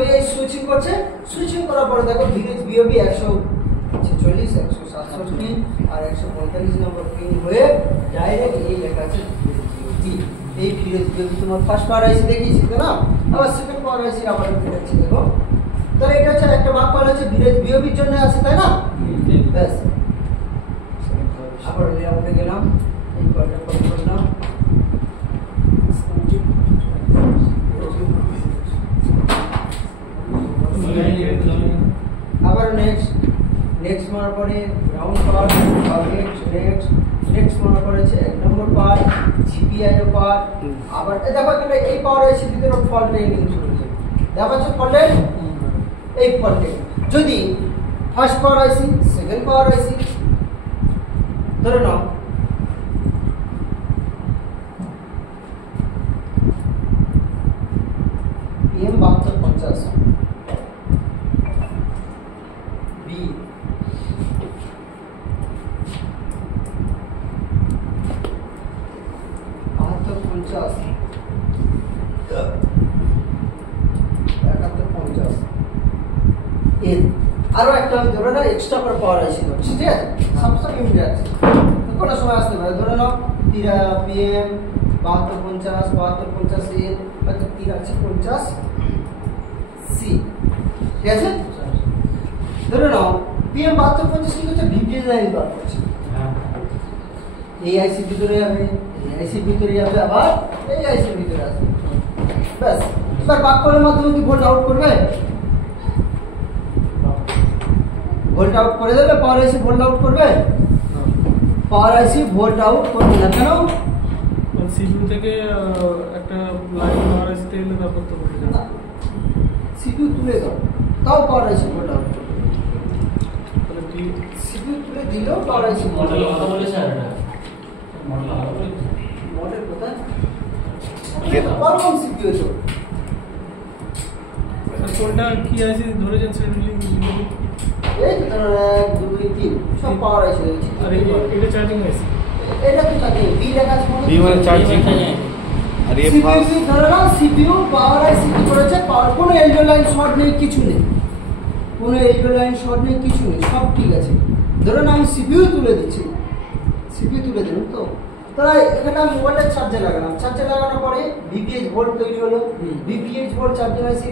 BOB এই switching করছে, switching করার পরে দেখো ভিলেজ বিওবি 146 167 আর 145 নম্বর পিন হয়ে ডাইরেক্ট এই লেখা আছে বিওবি। এই ভিলেজ বিওবি তোমার ফার্স্ট পাওয়ার আইসি দেখিয়েছি তো না, আবার সেকেন্ড পাওয়ার আইসি আবার দেখাচ্ছি দেখো। তাহলে এটা হচ্ছে একটা মার্ক করা হচ্ছে ভিলেজ বিওবির জন্য আছে তাই না? ব্যাস আবার লেআউটে গেলাম, এই কলটা কপি করলাম, আবার নেক্সট মারার পরে গ্রাউন্ড পার্ট, নেক্সট মারার পরে হচ্ছে 1 নম্বর পার্ট, জিপিআই এর পার্ট। আবার দেখো এখানে এই পাওয়ার আইসি ভিতরে ফল্ট লাইনিং চলছে, দেখো হচ্ছে ফল্ট লাইন, এই ফল্ট লাইন যদি ফার্স্ট পাওয়ার আইসি সেকেন্ড পাওয়ার আইসি ধরে নাও, PM 7250 B 7250 7150 এর আরো একটা আমি ধরে না এক্সট্রা করে পাওয়ার আইসি ধরছি, ঠিক আছে? সবসময় ইমিডিয়েট আছে, কোনো সময় আসতে পারে। ধরে নাও PM 7250 7250 এর হয়তো 8350 C, ঠিক আছে? ধরে নাও PM 7250 কিন্তু হচ্ছে ভিপিএস লাইন বার করছে, এই আইসি ভিতরে যাবে, এই আইসি ভিতরে যাবে, আবার এই আইসি ভিতরে আসবে, ব্যাস। এবার বাক্যের মাধ্যমে কি ভোল্ট আউট করবে? ভোল্ট আউট করে দেবে, পাওয়ার আইসি ভোল্ট আউট করবে? পাওয়ার আইসি ভোল্ট আউট করবে না, কেন? সিপিইউ থেকে একটা লাইন পাওয়ার আইসি থেকে তারপর তো বলে না, সিপিইউ তুলে দাও তাও পাওয়ার আইসি ভোল্ট আউট করবে। তাহলে কি সিপিইউ তুলে দিলেও পাওয়ার আইসি মডেল কথা বলেছে আর এটা মডেল কোথায়? কোন সিপিইউ তো কোনটা কি আইসি ধরেছেন সেটা এই তো 1 2 3 সব পাওয়ার আইসি রয়েছে। আর এটা চার্জিং আইসি, এটা তো চার্জিং বি লেখা আছে, বি মানে চার্জিং। আর এ ফার্স্ট সিপিইউ ধরে নাও, সিপিইউ পাওয়ার আইসি কি করেছে? পাওয়ার কোনো এলডিও লাইন শর্ট নেই, কিছু নেই, কোনো এলডিও লাইন শর্ট নেই, কিছু নেই, সব ঠিক আছে। ধরে নাও আমি সিপিইউ তুলে দিচ্ছি, সিপিইউ তুলে দিলাম তো, তাহলে এখানে আমি মোবাইলের চার্জে লাগালাম, চার্জে লাগানোর পরে ভিপিএইচ ভোল্ট তৈরি হলো, ভিপিএইচ ভোল্ট চার্জিং আইসি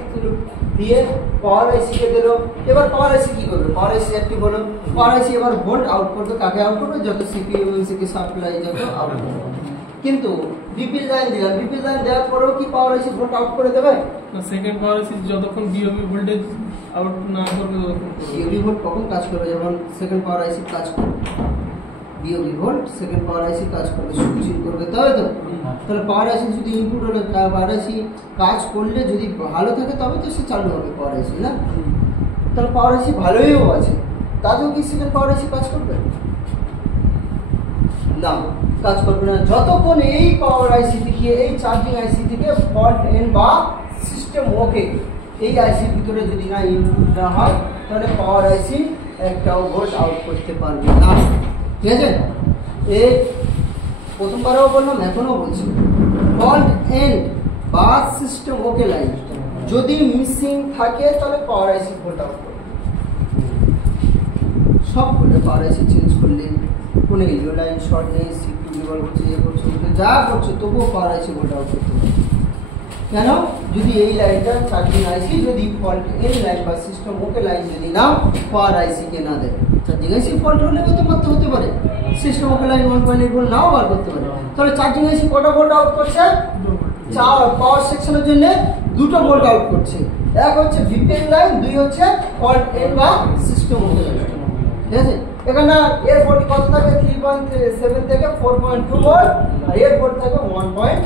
দিয়ে পাওয়ার আইসি কে দিল। এবার পাওয়ার আইসি কি করবে? পাওয়ার আইসি অ্যাক্টিভ হলো, পাওয়ার আইসি এবার ভোল্ট আউট করবে, কাকে আউট করবে? যত সিপিইউ এমসিকে সাপ্লাই যত আউট করবে। কিন্তু ভিপিএইচ লাইন দিলাম, ভিপিএইচ লাইন দেওয়ার পরেও কি পাওয়ার আইসি ভোল্ট আউট করে দেবে? না, সেকেন্ড পাওয়ার আইসি যতক্ষণ বিওবি ভোল্টেজ আউট না করবে ততক্ষণ বিওবি ভোল্ট কখন কাজ করবে? যখন সেকেন্ড পাওয়ার আইসি কাজ করবে, বিওবি ভোল্ট সেকেন্ড পাওয়ার আইসি কাজ করবে, সুইচিং করবে, তাই তো? তাহলে পাওয়ার আইসি যদি ইনপুট হলে পাওয়ার আইসি কাজ করলে যদি ভালো থাকে তবে তো সে চালু হবে পাওয়ার আইসি, না? তাহলে পাওয়ার আইসি ভালোইও আছে, তাতেও কি সেকেন্ড পাওয়ার আইসি কাজ করবে? না, কাজ করবে না যতক্ষণ এই পাওয়ার আইসি থেকে, এই চার্জিং আইসি থেকে ফল্ট এন বা সিস্টেম ওকে এই আইসির ভিতরে যদি না ইনপুট না হয়, তাহলে পাওয়ার আইসি একটাও ভোল্ট আউট করতে পারবে না, ঠিক আছে? এই প্রথমবারও বললাম, এখনো বলছি, ফল্ট এন্ড বা সিস্টেম ওকে লাইন যদি মিসিং থাকে তাহলে পাওয়ার আইসি ভোল্ট আউট করবে। সব করলে পাওয়ার আইসি চেঞ্জ করলে, কোনো এলডিও লাইন শর্ট নেই, সিপিইউ ব্যবহার করছে, এ করছে, যা করছে, তবুও পাওয়ার আইসি ভোল্ট আউট করতে পারবে। কেন? যদি এই লাইনটা চার্জিং আইসি যদি ফল্ট এন লাইন বা সিস্টেম ওকে লাইন যদি না পাওয়ার আইসি কে না দেয়, চার্জিং আইসি ফল্ট হলে তো মারতে হতে পারে, সিস্টেম ওকে লাইন 1.8 ভোল্ট নাও বার করতে পারে। তাহলে চার্জিং আইসি কটা ভোল্ট আউট করছে? চার পাওয়ার সেকশনের জন্য দুটো ভোল্ট আউট করছে, এক হচ্ছে ভিপিএন লাইন, দুই হচ্ছে ফল্ট এন বা সিস্টেম ওকে লাইন, ঠিক আছে? এখানে এর ভোল্ট কত থাকে? 3.7 থেকে 4.2 ভোল্ট, আর এর ভোল্ট থাকে 1.8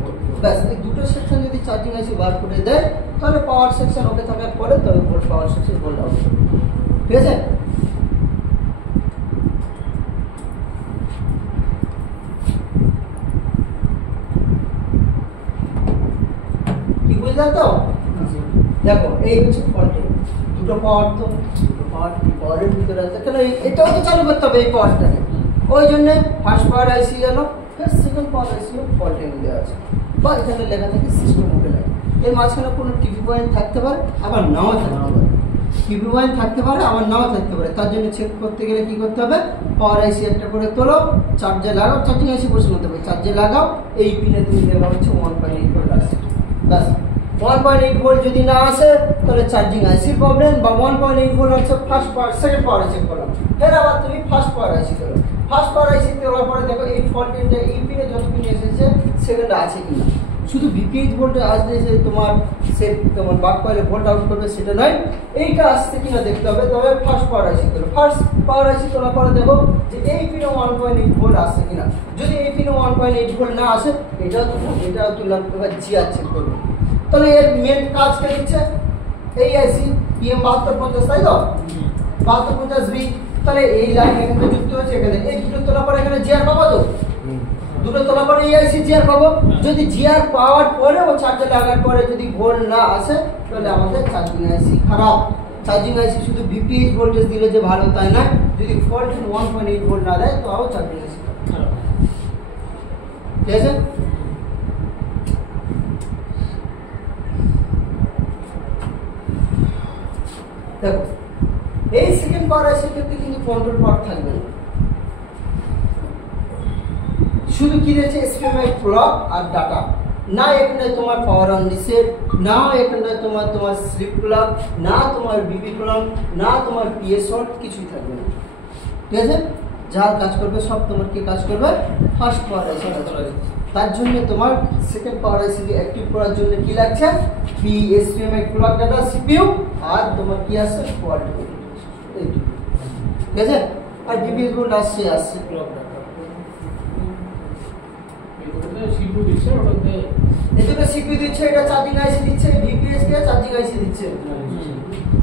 ভোল্ট। ব্যাস, এই দুটো সেকশন যদি চার্জিং আইসি বার করে দেয় তাহলে পাওয়ার সেকশন ওকে থাকার পরে তবে volt power section volt out করবে, ঠিক আছে? কি বুঝলেন তো? দেখো এই হচ্ছে ফল্ট, দুটো পাওয়ার, তো দুটো পাওয়ার পাওয়ারের ভিতরে আছে, কেন এটাও তো চালু করতে হবে এই পাওয়ারটাকে, ওই জন্য ফার্স্ট পাওয়ার আইসি গেল, সেকেন্ড পাওয়ার আইসি ফল্ট এনে দেওয়া আছে, বা এখানে লেখা থাকে সিস্টেম ওকে লাইন। এর মাঝখানে কোনো টিভি পয়েন্ট থাকতে পারে, আবার নাও থাকতে পারে। টিভি পয়েন্ট থাকতে পারে, আবার নাও থাকতে পারে। তার জন্য চেক করতে গেলে কি করতে হবে, পাওয়ার আইসি একটা করে তোলো, চার্জে লাগাও, চার্জিং আইসি বসে নিতে হবে, চার্জে লাগাও, এই পিনে তুমি দেওয়া হচ্ছে 1.8 ভোল্ট আসছে। ব্যাস 1.8 ভোল্ট যদি না আসে তাহলে চার্জিং আইসির প্রবলেম, বা 1.8 ভোল্ট হচ্ছে ফার্স্ট পাওয়ার, সেকেন্ড পাওয়ার চেক করলাম, ফের আবার তুমি ফার্স্ট পাওয়ার আইসি করো। ফার্স্ট পাওয়ার আইসি দেওয়ার পরে দেখো এই ফল্ট ইনটা এই পিনে যত পিন এসেছে সেখানটা আছে কিনা। শুধু বিপিএইচ ভোল্টে আসলে যে তোমার সেট তোমার বাক কয়েলে ভোল্ট আউট করবে সেটা নয়, এইটা আসছে কিনা দেখতে হবে। তবে ফার্স্ট পাওয়ার আইসি করো। ফার্স্ট পাওয়ার আইসি তোলার পরে দেখো যে এই পিনে 1.8 ভোল্ট আসছে কিনা। যদি এই পিনে 1.8 ভোল্ট না আসে এটাও তুললাম, এবার জিআর চেক করবো। তাহলে এর মেন কাজ কে দিচ্ছে এই আইসি PM 7250, তাই তো 7250B। তাহলে এই লাইন এখানে যুক্ত হচ্ছে, এখানে এই দুটো তোলার পরে এখানে জিআর পাবো তো, দুটো তোলার পরে এই আইসি জিআর পাবো। যদি জিআর পাওয়ার পরে ও চার্জে লাগার পরে যদি ভোল্ট না আসে তাহলে আমাদের চার্জিং আইসি খারাপ। চার্জিং আইসি শুধু বিপিএইচ ভোল্টেজ দিলে যে ভালো তাই না, যদি ফল্ট 1.8 ভোল্ট না দেয় তাও চার্জিং আইসি খারাপ। ঠিক আছে, দেখো এই সেকেন্ড পাওয়ার আইসির ক্ষেত্রে কিন্তু কন্ট্রোল পার্ট থাকবে না, শুধু কি রয়েছে এসপিএমআই ক্লক আর ডাটা। না এখানে তোমার পাওয়ার অন রিসেট, না এখানে তোমার স্লিপ ক্লক, না তোমার বিপি ক্লক, না তোমার পিএস শর্ট, কিছুই থাকবে না। ঠিক আছে, যার কাজ করবে সব তোমার কি কাজ করবে, ফার্স্ট পাওয়ার আইসি কাজ করবে। তার জন্য তোমার সেকেন্ড পাওয়ার আইসি কে অ্যাক্টিভ করার জন্য কি লাগছে, এসপিএমআই ক্লক ডাটা সিপিইউ আর তোমার কি আছে কোয়াড। ঠিক আছে, আর ডিপিএস বোর্ড আসছে ক্লক ডাটা সিপিইউ দিচ্ছে, ওটাতে এটাকে সিপিইউ দিচ্ছে, এটা চার্জিং আইসি দিচ্ছে, ডিপিএস কে চার্জিং আইসি দিচ্ছে।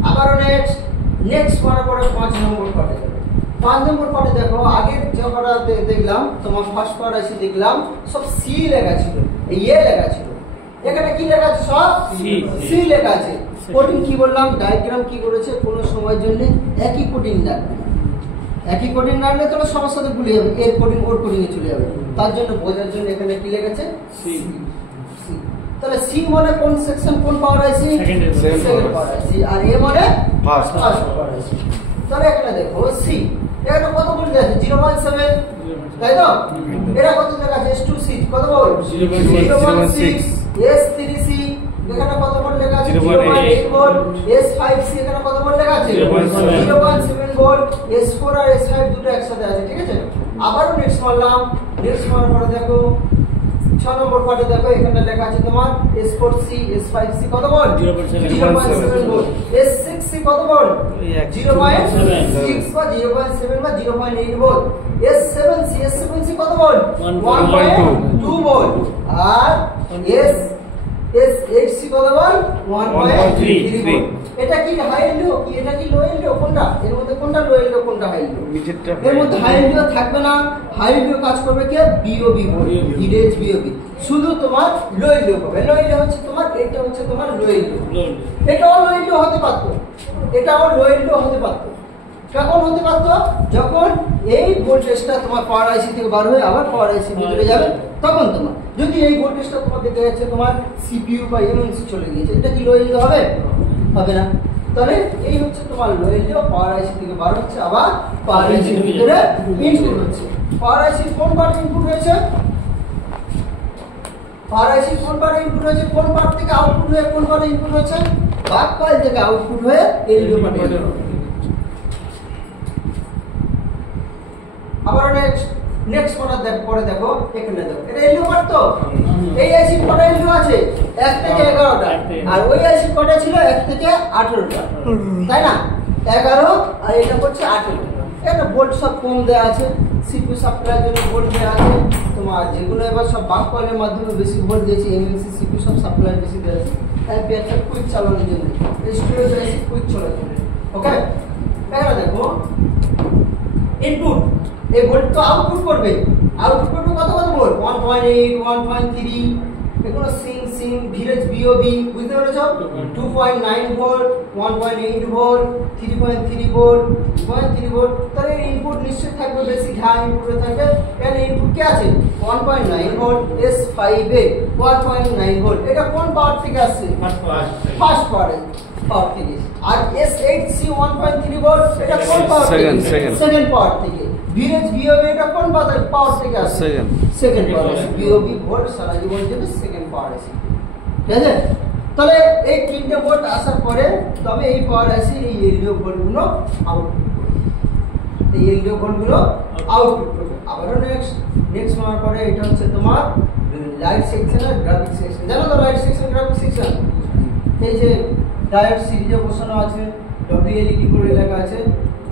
আবার নেক্সট পরে 5 নম্বর পার্টে যাবে। 5 নম্বর পার্টে দেখো আগের যতটা দেখলাম তোমার ফার্স্ট পাওয়ার আইসি দেখলাম সব সি লেখা ছিল, এ লেখা ছিল। এখানে কি লেখা আছে, সব সি লেখা আছে। কোডিং কি বললাম, ডায়াগ্রাম কি করেছে, কোনো সময়ের জন্য একই কোডিং রাখবে না। একই কোডিং রাখলে তাহলে সবার সাথে ভুলে যাবে, এর কোডিং ওর কোডিং এ চলে যাবে। তার জন্য বোঝার জন্য এখানে কি লেখা আছে, সি। তাহলে সি মানে কোন সেকশন, কোন পাওয়ার আইসি, সেকেন্ড পাওয়ার আইসি, আর এ মানে ফার্স্ট পাওয়ার আইসি। তাহলে এখানে দেখো সি, এখানে কত ভোল্ট আছে 0.7, তাই তো। এটা কত লেখা আছে S2C, কত ভোল্ট 0.6, S3C এখানে কত ভোল্ট লেখা আছে 0.8 ভোল্ট, S5C এখানে কত ভোল্ট লেখা আছে 0.7 ভোল্ট, S4 আর S5 দুটো একসাথে আছে। ঠিক আছে, আবারও নেক্সট মারলাম, নেক্সট মারার পরে দেখো 6 নম্বর পার্টে দেখো এখানে লেখা আছে তোমার S4C S5C কত ভোল্ট 0.7 ভোল্ট, S6C কত ভোল্ট 0.6 বা 0.7 বা 0.8 ভোল্ট, S7C কত ভোল্ট 1.2 ভোল্ট, আর S8C কত ভোল্ট 1.3 ভোল্ট। এটা কি হাই এলডিও কি এটা কি লো এলডিও, কোনটা এর মধ্যে, কোনটা লো এলডিও কোনটা হাই এলডিও, এর মধ্যে হাই এলডিও থাকবে না। হাই এলডিও কাজ করবে কে, বিওবি ভোল্ট, ভিডেজ বিওবি। শুধু তোমার লো এলডিও হবে, লো এলডিও হচ্ছে তোমার, এটা হচ্ছে তোমার লো এলডিও। এটাও লো এলডিও হতে পারতো, এটাও লো এলডিও হতে পারতো। কখন হতে পারতো, যখন এই ভোল্টেজটা তোমার পাওয়ার আইসি থেকে বার হয়ে আবার পাওয়ার আইসি ভিতরে যাবে, তখন তোমার যদি এই ভোল্টেজটা তোমার দেখে যাচ্ছে তোমার সিপিইউ বা এমএনসি চলে গিয়েছে, এটা কি লো এলডিও হবে, হবে না। তাহলে এই হচ্ছে তোমার লো এলডিও, পাওয়ার আইসি থেকে বার হচ্ছে আবার পাওয়ার আইসি ভিতরে ইনপুট হচ্ছে। পাওয়ার আইসি কোন পার্ট ইনপুট হয়েছে, পাওয়ার আইসি কোন পার্ট ইনপুট হয়েছে, কোন পার্ট থেকে আউটপুট হয়ে কোন পার্টে ইনপুট হচ্ছে, বাক কয়েল থেকে আউটপুট হয়ে এলডিও পার্টে। আবার নেক্সট পড়া দেখো, পরে দেখো এখানে দেখো এটা এলডিও পার্ট তো, এই আইসি কটা এলডিও আছে 1 থেকে 11টা, আর ওই আইসি কটা ছিল 1 থেকে 18টা, তাই না 11 আর এটা হচ্ছে 18। এটা ভোল্ট সব কম দেয়া আছে, সিপিইউ সাপ্লাইয়ের জন্য ভোল্ট দেয়া আছে তোমার, যেগুলো এবার সব বাক কয়েলের মাধ্যমে বেশি ভোল্ট দিয়েছে, এমএনসি সিপিইউ সব সাপ্লাই বেশি দেয়া আছে অ্যাম্পিয়ারটা কুইক চালানোর জন্য, স্টোরেজ আইসি কুইক চলার জন্য। ওকে, এখানে দেখো ইনপুট, এই ভোল্ট তো আউটপুট করবে, আউটপুট করবে কত ভোল্ট 1.8 1.3, এগুলো সিং ভিলেজ বিওবি বুঝতে পেরেছো 2.9 ভোল্ট 1.8 ভোল্ট 3.3 ভোল্ট 2.3 ভোল্ট তার ইনপুট নিশ্চয় থাকবে বেশি হাই ইনপুট থাকবে এখানে ইনপুট কি আছে 1.9 ভোল্ট S5 এ 1.9 ভোল্ট এটা কোন পাওয়ার থেকে আসছে ফার্স্ট পাওয়ার থেকে আর S8C 1.3 ভোল্ট এটা কোন পাওয়ার থেকে সেকেন্ড পাওয়ার থেকে ভিলেজ বিওবি এটা কোন পাওয়ার থেকে আসছে সেকেন্ড পাওয়ার বিওবি ভোল্ট সারা জীবন যাবে সেকেন্ড পাওয়ার আছে ঠিক আছে তাহলে এই তিনটে ভোল্ট আসার পরে তবে এই পাওয়ার আসে এই এলডিও ভোল্টগুলো আউটপুট করবে এই এলডিও ভোল্টগুলো আউটপুট করবে আবার নেক্সট হওয়ার পরে এটা হচ্ছে তোমার লাইট সেকশন আর গ্রাফিক সেকশন জানো তো লাইট সেকশন গ্রাফিক সেকশন এই যে ডায়োড সিরিজে বসানো আছে WLED করে লেখা আছে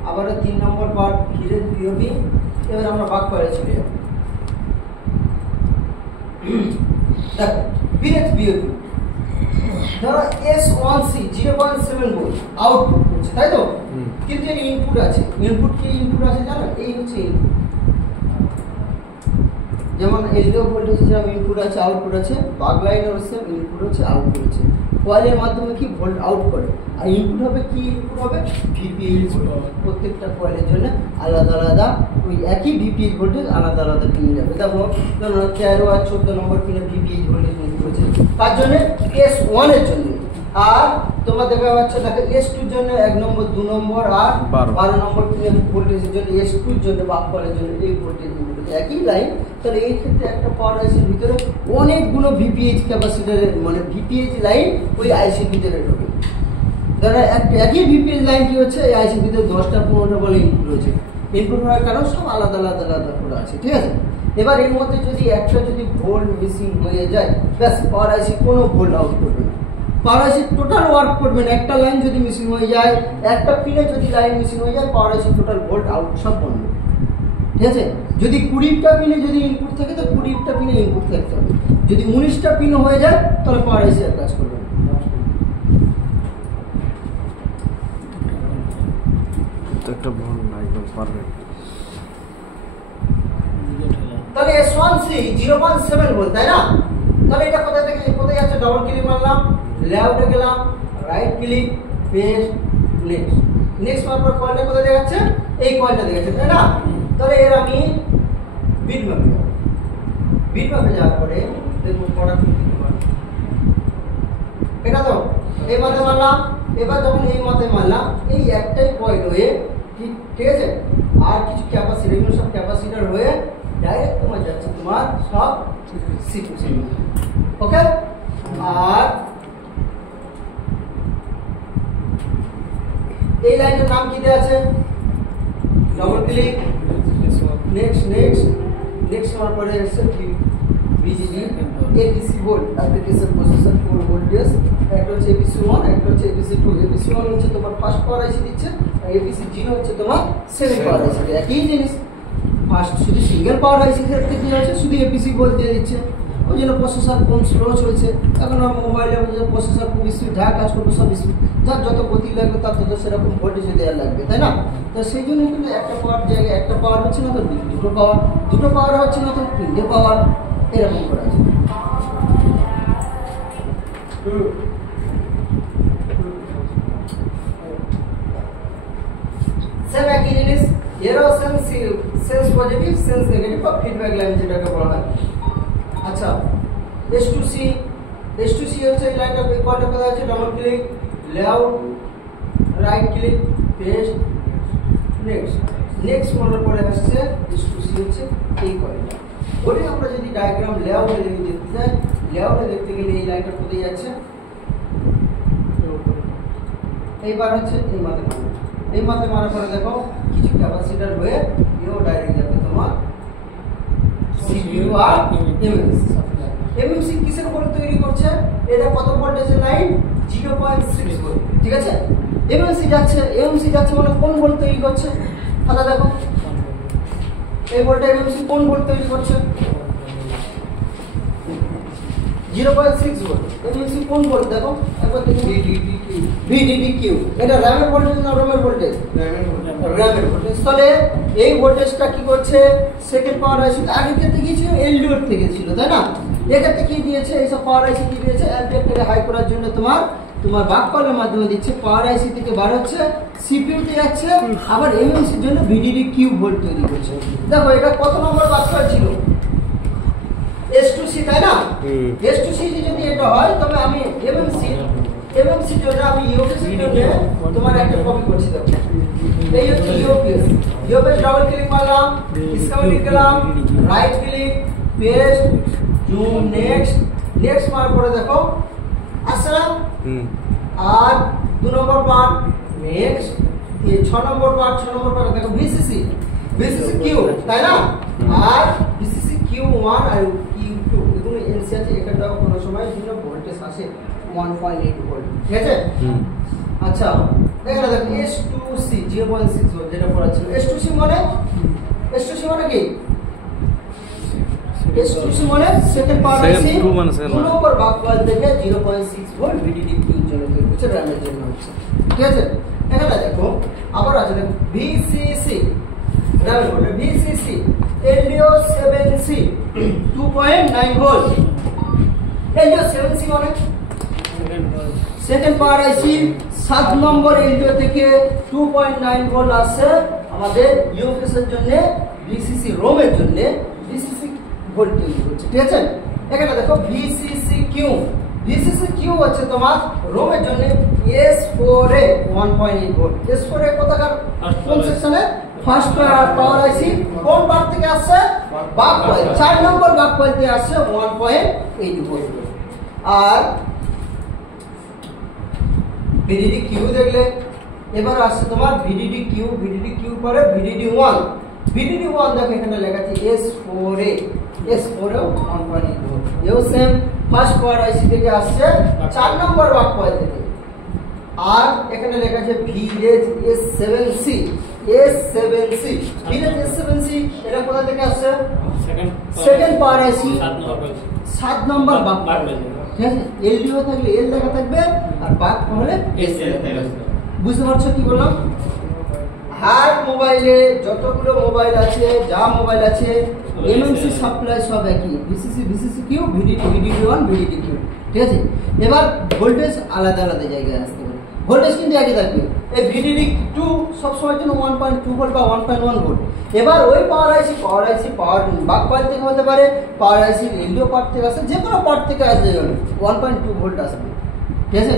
আবার 3 নম্বর পার্ট ভিলেজ বিওবি এবার আমরা ভাগ করে চলে যাব দেখো ভিলেজ বিওবি ধরো S1C 0.7 ভোল্ট আউটপুট করছে তাই তো কিন্তু এর ইনপুট আছে ইনপুট আছে জানো এই হচ্ছে ইনপুট যেমন এলডিও ভোল্টেজ যেমন ইনপুট আছে আউটপুট আছে বাগ লাইনের হচ্ছে ইনপুট হচ্ছে আউটপুট হচ্ছে কয়েলের মাধ্যমে কি ভোল্ট আউট করে আর ইনপুট হবে কি ইনপুট হবে ভিপিএইচ প্রত্যেকটা কয়েলের জন্য আলাদা আলাদা ওই একই ভিপিএইচ ভোল্টেজ আলাদা আলাদা পিন যাবে দেখো 13 আর 14 নম্বর পিনে ভিপিএইচ ভোল্টেজ ইনপুট হচ্ছে তার জন্য S1 এর জন্য আর তোমরা দেখা যাচ্ছে দেখো S2 এর জন্য 1 নম্বর 2 নম্বর আর 12 নম্বর পিনে ভোল্টেজের জন্য S2 এর জন্য বাক কয়েলের জন্য এই ভোল্টেজ একই লাইন তাহলে এই ক্ষেত্রে একটা পাওয়ার আইসির ভিতরে অনেকগুলো ভিপিএইচ ক্যাপাসিটরের মানে ভিপিএইচ লাইন ওই আইসির ভিতরে ঢোকে ধরো একই ভিপিএইচ লাইন কি হচ্ছে এই আইসির ভিতরে 10টা 15টা বলে ইনপুট হচ্ছে ইনপুট হওয়ার কারণ সব আলাদা করে আছে ঠিক আছে এবার এর মধ্যে যদি একটা যদি ভোল্ট মিসিং হয়ে যায় ব্যাস পাওয়ার আইসি কোনো ভোল্ট আউট করবে না পাওয়ার আইসি টোটাল ওয়ার্ক করবে না একটা লাইন যদি মিসিং হয়ে যায় একটা পিনে যদি লাইন মিসিং হয়ে যায় পাওয়ার আইসি টোটাল ভোল্ট আউট সব বন্ধ ঠিক আছে যদি 20টা পিনে যদি ইনপুট থাকে তো 20টা পিনে ইনপুট থাকতে হবে যদি 19টা পিন হয়ে যায় তাহলে পাওয়ার আইসি আর কাজ করবে না একটা ভোল্ট না একদম পারফেক্ট তাহলে S1C 0.7 ভোল্ট তাই না তাহলে এটা কোথা থেকে কোথায় যাচ্ছে ডাবল ক্লিক মারলাম লেআউটে গেলাম রাইট ক্লিক পেস্ট নেক্সট মারার পর কয়েলটা কোথায় দেখাচ্ছে এই কয়েলটা দেখাচ্ছে তাই না তাহলে এর আমি বিট ম্যাপে যাওয়ার পরে দেখুন প্রোডাক্ট দিতে পারি এটা তো এই মাথে মারলাম এবার যখন এই মাথে মারলাম এই একটাই কয়েল হয়ে ঠিক আছে আর কিছু ক্যাপাসিটর এগুলো সব ক্যাপাসিটর হয়ে ডাইরেক্ট তোমার যাচ্ছে তোমার সব সিকিউ ওকে আর এই লাইনের নাম কি দেয়া আছে ডাবল ক্লিক নেক্সট হওয়ার পরে এসে BGB APC volt application processor code voltage একটা হচ্ছে এপিসি 1 একটা হচ্ছে এপিসি 2 এপিসি 1 হচ্ছে তোমার ফার্স্ট পাওয়ার আইসি দিচ্ছে আর এপিসি 0 হচ্ছে তোমার সেকেন্ড পাওয়ার আইসি একই জিনিস ফার্স্ট শুধু সিঙ্গেল পাওয়ার আইসি ক্ষেত্রে কি হচ্ছে শুধু এপিসি ভোল্ট দিয়ে দিচ্ছে ওই জন্য প্রসেসর কম স্লো চলছে এখন মোবাইলে প্রসেসর খুব স্পিড যা কাজ করবে সব স্পিড যার যত গতি লাগবে তার তত সেরকম ভোল্টেজ দেওয়া লাগবে তাই না তো সেই জন্য কিন্তু একটা পাওয়ার জায়গায় একটা পাওয়ার হচ্ছে না তো দুটো পাওয়ার হচ্ছে না তো তিনটে পাওয়ার এরকম করা আছে সেম একই জিনিস এরও সেন্স পজিটিভ সেন্স নেগেটিভ বা ফিডব্যাক লাইন যেটাকে বলা হয় আচ্ছা S2C হচ্ছে এই লাইনটা কয়টা কথা আছে double click layout right click paste next মনে পড়ে আসছে S2C হচ্ছে এই কয়টা বলি আমরা যদি ডায়াগ্রাম লেআউটে দেখতে যাই লেআউটে দেখতে গেলে এই লাইনটা কোথায় যাচ্ছে এইবার হচ্ছে এই মাথে মারার পরে দেখো কিছু ক্যাপাসিটর হয়ে এও ডাইরেক্ট যাবে তোমার CPU আর এমএমসি কিসের উপর তৈরি করছে এটা কত ভোল্টেজের লাইন 0.6 ভোল্ট ঠিক আছে এমএমসি যাচ্ছে মানে কোন ভোল্ট তৈরি করছে তাহলে দেখো এই ভোল্টে এমএমসি কোন ভোল্ট তৈরি করছে 0.6 ভোল্ট এমএমসি কোন ভোল্ট দেখো একবার দেখো VDDQ এটা র‍্যামের ভোল্টেজ না রোমের ভোল্টেজ র‍্যামের ভোল্টেজ তাহলে এই ভোল্টেজটা কি করছে সেকেন্ড পাওয়ার আইসি আগে থেকে ছিল এলডিও থেকে ছিল তাই না এক্ষেত্রে কি দিয়েছে, এইসব পাওয়ার আইসি কি দিয়েছে, অ্যাম্পিয়ারটাকে হাই করার জন্য তোমার বাক কলের মাধ্যমে দিচ্ছে, পাওয়ার আইসি থেকে বার হচ্ছে, সিপিইউতে যাচ্ছে, আবার এমএমসির জন্য ভিডিডি কিউ ভোল্ট তৈরি করছে। দেখো এটা কত নম্বর বাক কয়েল ছিল, S2C, তাই না? S2C যদি এটা হয় তবে আমি এমএমসির জন্য আমি ইউপিএসের জন্য তোমার একটা কপি করছি। দেখো এই হচ্ছে ইউপিএস ডাবল ক্লিক মারলাম, ডিসকাভারি গেলাম, right click, paste, zoom, next মারার পরে দেখো আসলাম। আর 2 number part next, 6 number part দেখো ভিসিসি কিউ, তাই না? আর ভিসিসি কিউ1 আর কিউ2 এগুলো এনসি আছে, এখানটাও কোনো সময় বিভিন্ন ভোল্টেজ আসে 1.8 ভোল্ট, ঠিক আছে? আচ্ছা এখানে দেখো S2C 0.6 ভোল্ট যেটা পড়া ছিল। S2C মানে কি? S2C মানে সেকেন্ড পাওয়ার আইসি 2 নম্বর বাক কয়েল থেকে 0.6 ভোল্ট ভিডিডি কিউ এর জন্য তৈরি হচ্ছে, র‍্যামের জন্য হচ্ছে, ঠিক আছে? এখানে দেখো আবার আছে দেখো VCC র‍্যাম বলে VCC LDO 7C 2.9 volt. LDO 7C মানে সেকেন্ড পাওয়ার আইসি 7 নম্বর LDO থেকে 2.9 ভোল্ট আসছে আমাদের ইউপিএস এর জন্য, VCC রোমের জন্য VCC ভোল্ট তৈরি হচ্ছে, ঠিক আছে? এখানে দেখো VCC কিউ হচ্ছে তোমার রোমের জন্য S4A 1.8 ভোল্ট। S4A কোথাকার, কোন সেকশনে? ফার্স্ট পাওয়ার আইসি কোন পার্ট থেকে আসছে? বাক কয়েল, 4 নম্বর বাক কয়েল থেকে আসছে 1.8 ভোল্ট। আর ভিডিডি কিউ দেখলে, এবার আসছে তোমার ভিডিডি কিউ পরে ভিডিডি 1 দেখো এখানে লেখা আছে S4A 1.8 ভোল্ট। এও সেম ফার্স্ট পাওয়ার আইসি থেকে আসছে 4 নম্বর বাক কয়েল থেকে। আর এখানে লেখা আছে ভিলেজ S7C ভিলেজ S7C, এটা কোথা থেকে আসছে? সেকেন্ড পাওয়ার আইসি 7 নম্বর বাক কয়েল, ঠিক আছে? এলডিও থাকলে এল লেখা থাকবে আর বাক হলে এস লেখা থাকবে। বুঝতে পারছো কি বললাম? হার্ড মোবাইলে যতগুলো মোবাইল আছে, যা মোবাইল আছে, এমএমসি সাপ্লাই সব একই, VCC Q, VDD 1, VDD Q, ঠিক আছে? এবার ভোল্টেজ আলাদা জায়গায় আসতে পারে, ভোল্টেজ কিন্তু একই থাকবে। এই ভিডিডি 2 সব সময়ের জন্য 1.2 ভোল্ট বা 1.1 ভোল্ট। এবার ওই পাওয়ার বাক কয়েল থেকে হতে পারে, পাওয়ার আইসি এলডিও পার্ট থেকে আসে, যে কোনো পার্ট থেকে আসবে 1.2 ভোল্ট আসবে, ঠিক আছে?